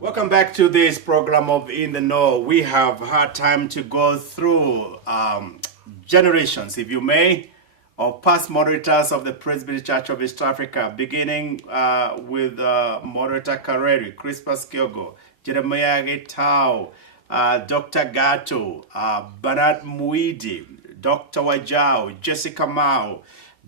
Welcome back to this program of In the Know. We have had time to go through generations, if you may, of past moderators of the Presbyterian Church of East Africa, beginning with Moderator Kareri, Crispus Kyogo, Jeremiah Getao, Dr. Gato, Bernard Muidi, Dr. Wajao, Jessica Mao,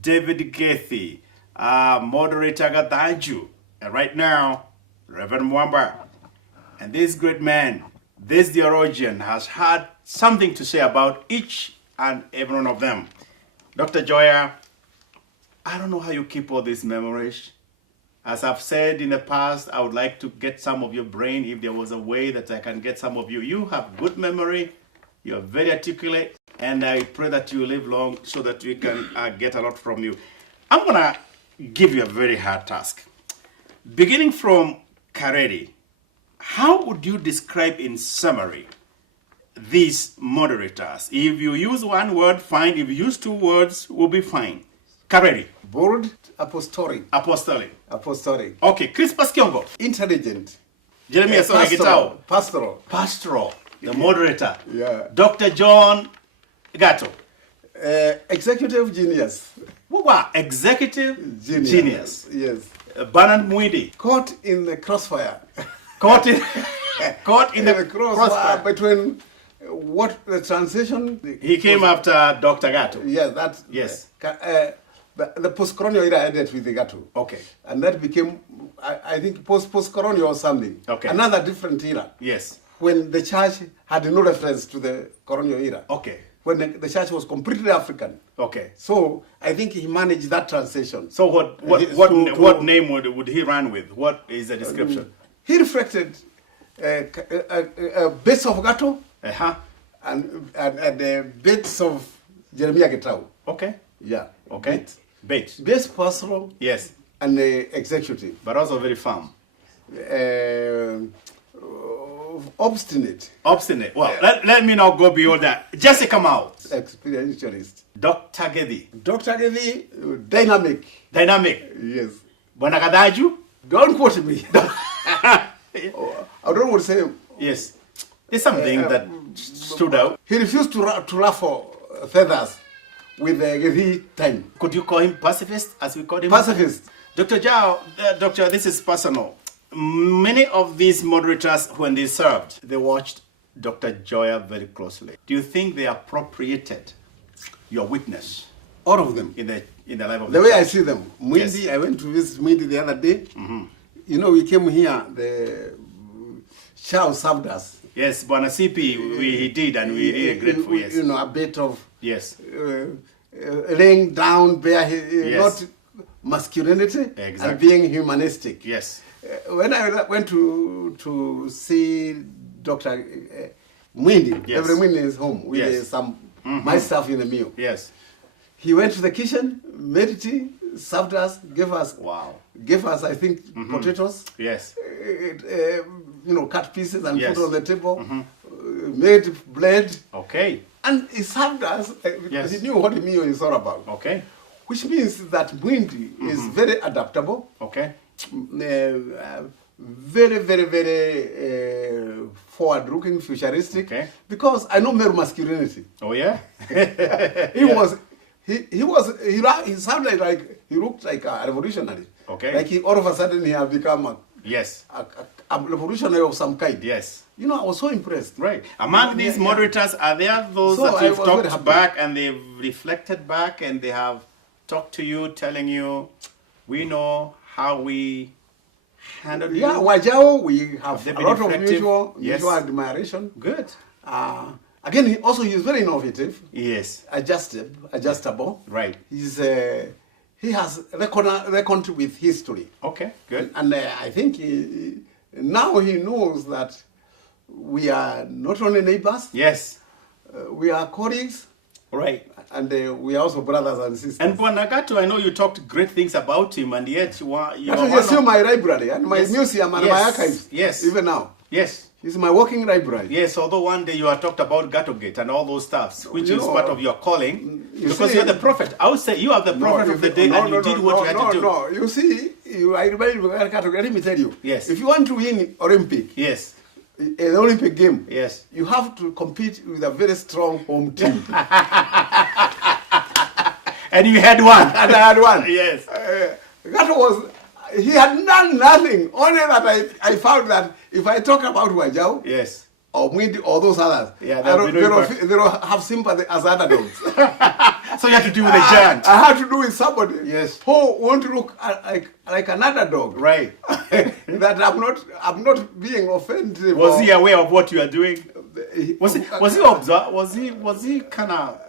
David Gethi, Moderator Gadanju, and right now, Reverend Mwamba. And this great man, this theologian, has had something to say about each and every one of them. Dr. Joya, I don't know how you keep all these memories. As I've said in the past, I would like to get some of your brain if there was a way that I can get some of you. You have good memory, you're very articulate, and I pray that you live long so that we can get a lot from you. I'm going to give you a very hard task. Beginning from Kareri, how would you describe in summary these moderators? If you use one word, fine. If you use two words, will be fine. Kareri. Bold, apostolic. Apostolic. Okay. Crispus Kiongo. Intelligent. Jeremiah Getao. Pastoral. The moderator. Yeah. Dr. John Gato. Executive genius. Wow. Executive genius. Yes. Bernard Muidi. Caught in the crossfire. Caught in the crossfire between what the transition. He came after Dr. Gato. Yeah, that's yes. The post-colonial era ended with the Gato. Okay. And that became, I think, post-colonial or something. Okay. Another different era. Yes. When the church had no reference to the colonial era. Okay. When the church was completely African. Okay. So I think he managed that transition. So what name would he run with? What is the description? He reflected a bits of Gato and the bits of Jeremiah Getao. Okay. Yeah. Okay. Bait. Base pastoral. Yes. And executive. But also very firm. Obstinate. Well, let me not go beyond that. Jessica Mao. Experientialist. Dr. Gethi. Dr. Gethi, dynamic. Yes. Bonakadaju. Don't quote me. I don't want to say. Yes. There's something that stood out. He refused to ruffle feathers with the Gethi time. Could you call him pacifist, as we call him? Pacifist. Dr. Jao, Doctor, this is personal. Many of these moderators, when they served, they watched Dr. Joya very closely. Do you think they appropriated your witness? All of them. In the life of the way church? I see them. Mwindi, yes. I went to visit Mwindi the other day. Mm-hmm. You know, we came here, the Charles served us. Yes, Bwana CP, he did, and we really grateful, yes. You know, a bit of yes, laying down bare, yes. Not masculinity, exactly. And being humanistic. Yes. When I went to see Dr. Mwindi, yes. every Mwindi is home with yes. some my stuff in the meal. Yes. He went to the kitchen, made tea, served us, gave us, I think, potatoes. Yes. Cut pieces and yes. put on the table. Made bread. Okay. And he served us. Yes. He knew what the meal is all about. Okay. Which means that Mwindi is very adaptable. Okay. Very, very, very forward-looking, futuristic. Okay. Because I know male masculinity. Oh yeah. He sounded like he looked like a revolutionary. Okay. Like all of a sudden he had become a revolutionary of some kind. Yes. You know, I was so impressed. Right. Among these moderators, are there those that you've talked back and they've reflected back and they have talked to you, telling you, we know how we handle you? Yeah, Wajao, we have a lot of mutual admiration. Good. Again, he's very innovative. Yes. Adjustable. Right. He has reckoned with history. Okay, good. And I think now he knows that we are not only neighbors. Yes. We are colleagues. Right. And we are also brothers and sisters. And Bwanagato, I know you talked great things about him, and yet you are still my library and my museum and my archives. Yes. Even now. Yes. He's my working library. Yes, although one day you are talked about Gatogate and all those stuffs, which is part of your calling, because you're the prophet. I would say you are the prophet of the day, and you did what you had to do. No, you see, I remember, let me tell you. Yes. If you want to win Olympic, Yes. an Olympic game, Yes. you have to compete with a very strong home team. And you had one. And I had one. Yes. That was, he had done nothing. Only that I found that if I talk about Wajau, Yes. or Mwindi, or those others, Yeah, they don't have sympathy as underdogs. So you have to deal with a giant. I had to do with somebody Yes. who want to look like an underdog. Right. That I'm not being offensive. Was he aware of what you are doing? Was he kind of?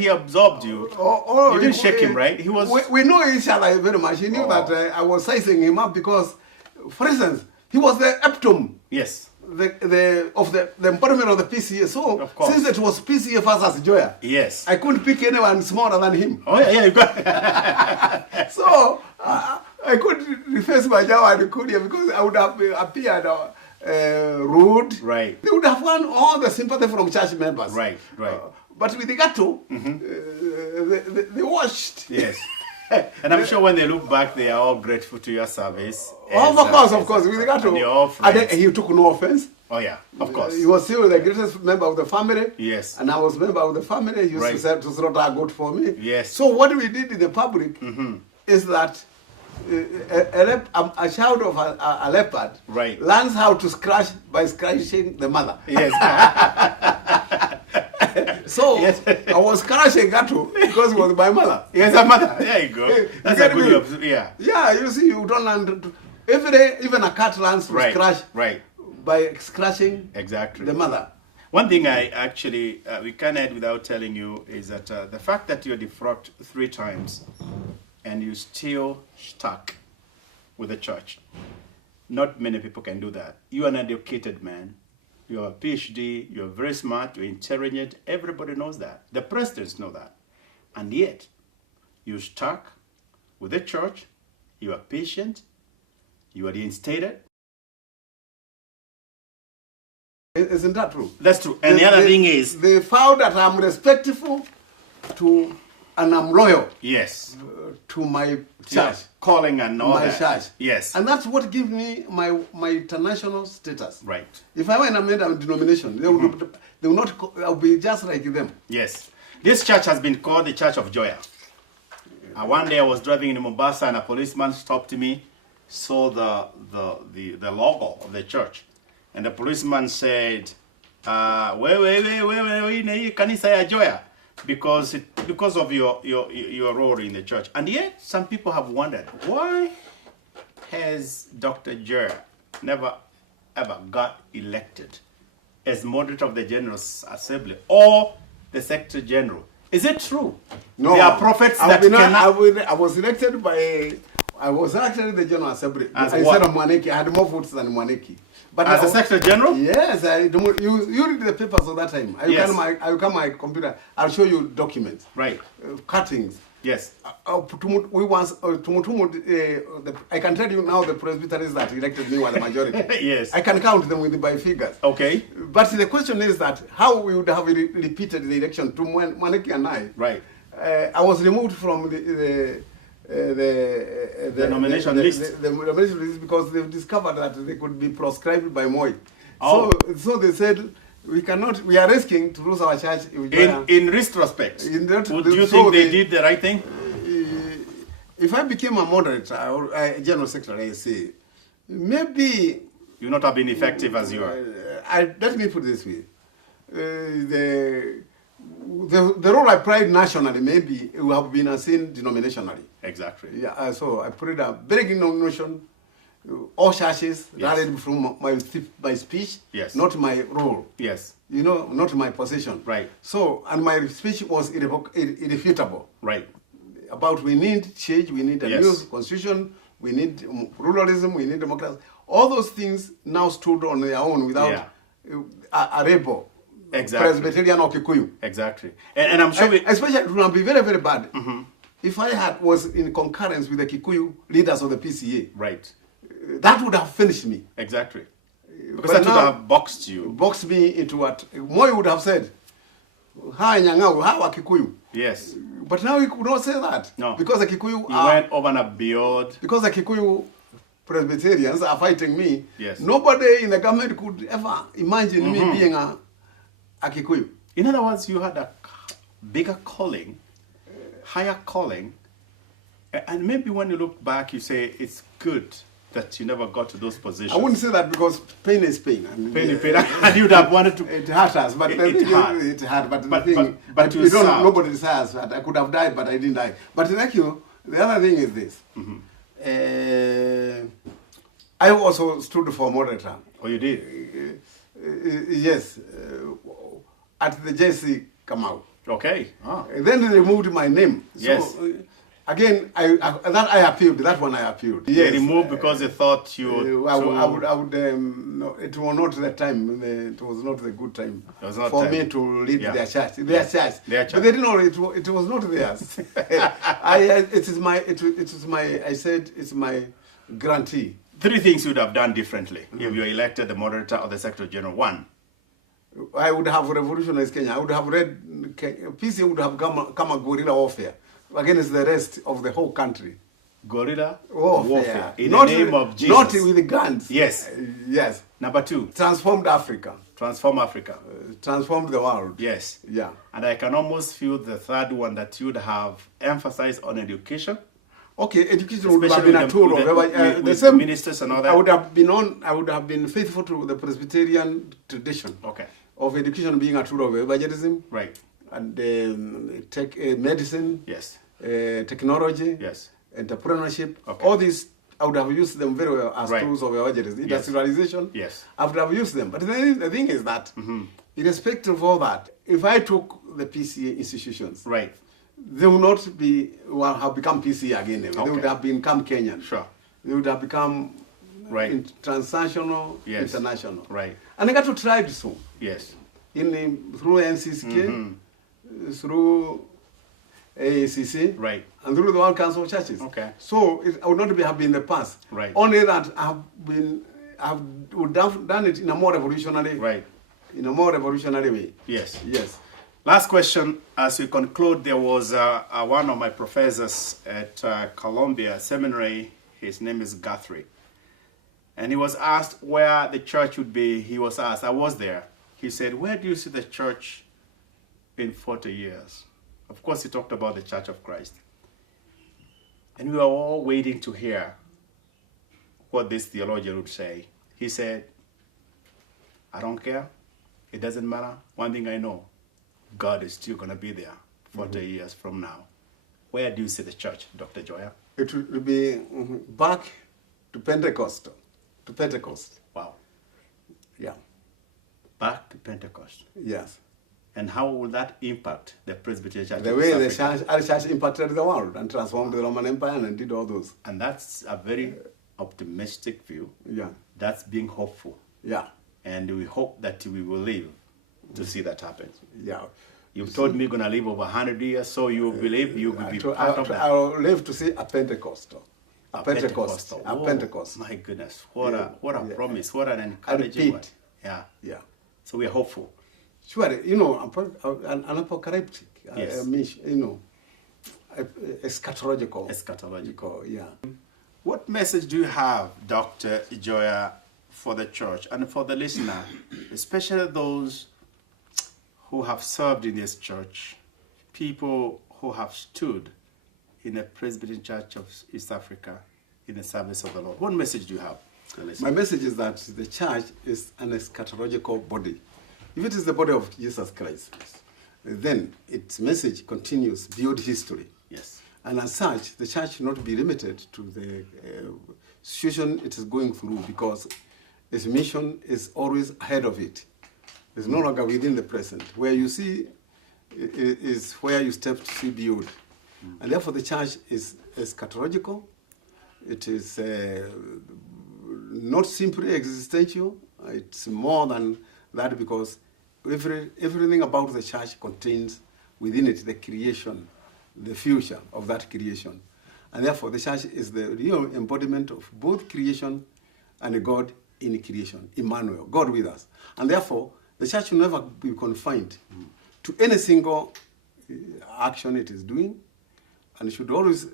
He absorbed you. You didn't shake him, right? He was. We know each other very much. He knew that I was sizing him up because, for instance, he was the epitome. Yes. The embodiment of the PCA. So since it was PCA versus Joya, yes, I couldn't pick anyone smaller than him. Oh yeah, you got. So I couldn't reface Majawa and Kudia because I would have appeared rude. Right. They would have won all the sympathy from church members. Right. Right. But with the Gato, they watched. Yes. And I'm sure when they look back, they are all grateful to your service. Of course. With regard to, and then he took no offense. Oh yeah, of course. He was still the greatest member of the family. Yes. And I was member of the family. He used to sort out good for me. Yes. So what we did in the public is that a child of a leopard learns how to scratch by scratching the mother. Yes. So I was scratching Gato because it was my mother. Yes, a mother. There you go. That's a good. Yeah. Yeah, you see, you don't learn to. Every day, even a cat learns to scratch. Right. By scratching the mother. One thing I actually we can't add without telling you is that the fact that you're defrocked 3 times and you still stuck with the church, not many people can do that. You are an educated man. You're a PhD, you're very smart, you're intelligent, everybody knows that. The presidents know that. And yet, you stuck with the church, you are patient, you are reinstated. Isn't that true? That's true. And the other thing is... They found that I'm respectful to, and I'm loyal. Yes. To my church. Yeah. Calling and all that. My church. Yes. And that's what gives me my international status. Right. If I were in a denomination, they would not. I would be just like them. Yes. This church has been called the Church of Joya. And one day I was driving in Mombasa and a policeman stopped me, saw the logo of the church, and the policeman said, "Wait, kanisa ya Joya." Because of your role in the church. And yet, some people have wondered, why has Dr. Jer never ever got elected as moderator of the General Assembly or the Secretary General? Is it true? No. There are prophets that cannot... I was elected in the General Assembly. As said of Mwaniki. I had more votes than Mwaniki. But as a Secretary General? Yes, you read the papers of that time. I will come my computer. I'll show you documents. Right. Cuttings. Yes. I can tell you now the presbyteries that elected me were the majority. Yes. I can count them by figures. Okay. But the question is that how we would have repeated the election to Mwaniki and I. Right. I was removed from the nomination list. The nomination list because they've discovered that they could be proscribed by Moi. Oh. So they said we are risking to lose our church. In retrospect, would you think they did the right thing? If I became a moderator or a general secretary, I say, maybe you not have been effective as you are. Let me put it this way: the role I played nationally maybe it would have been seen denominationally. Exactly. Yeah. So I put a very good nomination. All churches rallied from my speech. Yes. Not my role. Yes. Not my position. Right. So and my speech was irrefutable. Right. About we need change, we need a new constitution, we need pluralism, we need democracy. All those things now stood on their own without a rebel. Exactly. Presbyterian or Kikuyu. Exactly. And I'm sure especially it would be very, very bad if I was in concurrence with the Kikuyu leaders of the PCA. Right. That would have finished me. Exactly. Because that would have boxed you. Boxed me into what Moi would have said. How are Kikuyu? Yes. But now we could not say that. No. Because the Kikuyu You went over and beyond. Because the Kikuyu Presbyterians are fighting me. Yes. Nobody in the government could ever imagine me being a Kikuyu. In other words, you had a bigger calling, higher calling, and maybe when you look back, you say it's good that you never got to those positions. I wouldn't say that because pain is pain. I mean, Pain is pain. And you'd have wanted to. It hurt us, but It hurt. It hurt. But But you we don't. served. Nobody desires that. I could have died, but I didn't die. But like you, the other thing is this. I also stood for moderator. Oh, you did? Yes, at the JC Kamau. Okay. Ah. Then they removed my name. Yes. So, again, I appealed. That one I appealed. They Yes. removed because they thought you. I would. No, it was not the time. It was not the good time It was not for time. me to lead Yeah. their church. Their But church. they didn't know it was not theirs. It is my. I said it's my guarantee. 3 things you would have done differently if you were elected the moderator or the Secretary General. 1. I would have revolutionized Kenya. I would have read. PC would have come a guerrilla warfare against the rest of the whole country. Guerrilla Warfare. in Not the name of Jesus. Not with guns. Yes. Yes. Number 2, Transformed Africa. transform Africa. Transformed the world. Yes. Yeah. And I can almost feel the third one that you'd have emphasized on education. Okay, education would have Especially been a with tool the- of with the the same ministers and all that. I would have been faithful to the Presbyterian tradition Okay. of education being a tool of evangelism Right. and medicine, Yes. technology, Yes. entrepreneurship. Okay. All these I would have used them very well as Right. tools of evangelism, Yes. industrialization. Yes. I would have used them. But the thing is that, irrespective of all that, if I took the PCA institutions, Right. they will not have become PC again. They Okay. would have become Kenyan. Sure. They would have become Right. transnational, Yes. international. Right. And I got to try this so Yes. through NCCK, through AACC, Right. and through the World Council of Churches. Okay. So I would not have been in the past. Right. Only that I've done it in a more revolutionary, Right. in a more revolutionary way. Yes. Yes. Last question, as we conclude, there was one of my professors at Columbia Seminary, his name is Guthrie, and he was asked where the church would be. He was asked, I was there. He said, where do you see the church in 40 years? Of course, he talked about the Church of Christ. And we were all waiting to hear what this theologian would say. He said, I don't care. It doesn't matter. One thing I know, God is still going to be there 40 years from now. Where do you see the church, Dr. Joya? It will be back to Pentecost. To Pentecost. Wow. Yeah. Back to Pentecost. Yes. And how will that impact the Presbyterian Church? The of way East the Africa? church, our church impacted the world and transformed the Roman Empire and did all those. And that's a very optimistic view. Yeah. That's being hopeful. Yeah. And we hope that we will live to see that happen. Yeah. You've told me you're going to live over 100 years, so you believe you will be part of that. I'll live to see a Pentecost. A Pentecost. Pentecostal. A Whoa, Pentecost. My goodness. What Yeah, a yeah. promise. What an I encouraging repeat. word. Yeah. Yeah. So we are hopeful. Sure, you know, an apocalyptic, Yes. you know, eschatological. Eschatological. Yeah. What message do you have, Dr. Joya, for the church and for the listener, especially those who have served in this church, people who have stood in the Presbyterian Church of East Africa in the service of the Lord? What message do you have to the listener? My message is that the church is an eschatological body. If it is the body of Jesus Christ, then its message continues beyond history. Yes. And as such, the church should not be limited to the situation it is going through because its mission is always ahead of it. It's no longer within the present. Where you see is where you step to see beyond. And therefore the church is eschatological. It is not simply existential. It's more than that because everything about the church contains within it the creation, the future of that creation. And therefore the church is the real embodiment of both creation and God in creation, Emmanuel, God with us. And therefore the church will never be confined to any single action it is doing, and it should always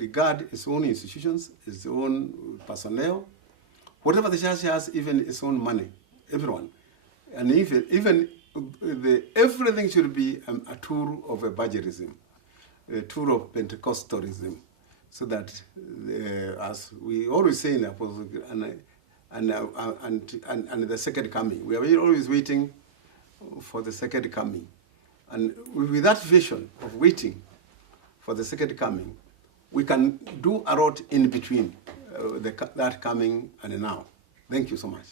regard its own institutions, its own personnel, whatever the church has, even its own money, everyone. And even everything should be a tool of evangelism, a tool of Pentecostalism, so that, as we always say in the Apostle, and the second coming, we are always waiting for the second coming. And with that vision of waiting for the second coming, we can do a lot in between that coming and now. Thank you so much.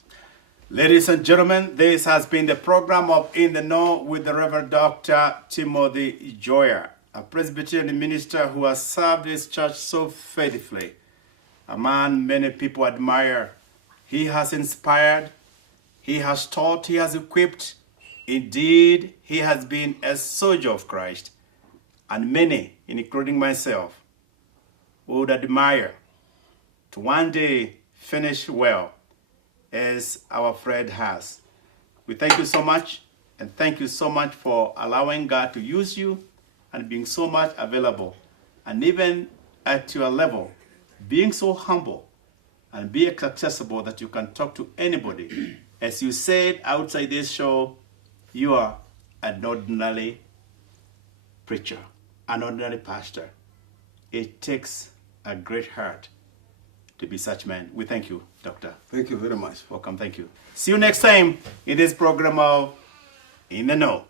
Ladies and gentlemen, this has been the program of In the Know with the Reverend Dr. Timothy Joyer, a Presbyterian minister who has served his church so faithfully, a man many people admire. He has inspired, he has taught, he has equipped. Indeed, he has been a soldier of Christ, and many, including myself, would admire to one day finish well as our friend has. We thank you so much, and thank you so much for allowing God to use you and being so much available, and even at your level, being so humble and be accessible that you can talk to anybody. As you said outside this show, you are an ordinary preacher, an ordinary pastor. It takes a great heart to be such man. We thank you, Doctor. Thank you very much. Welcome, thank you. See you next time in this program of In the Know.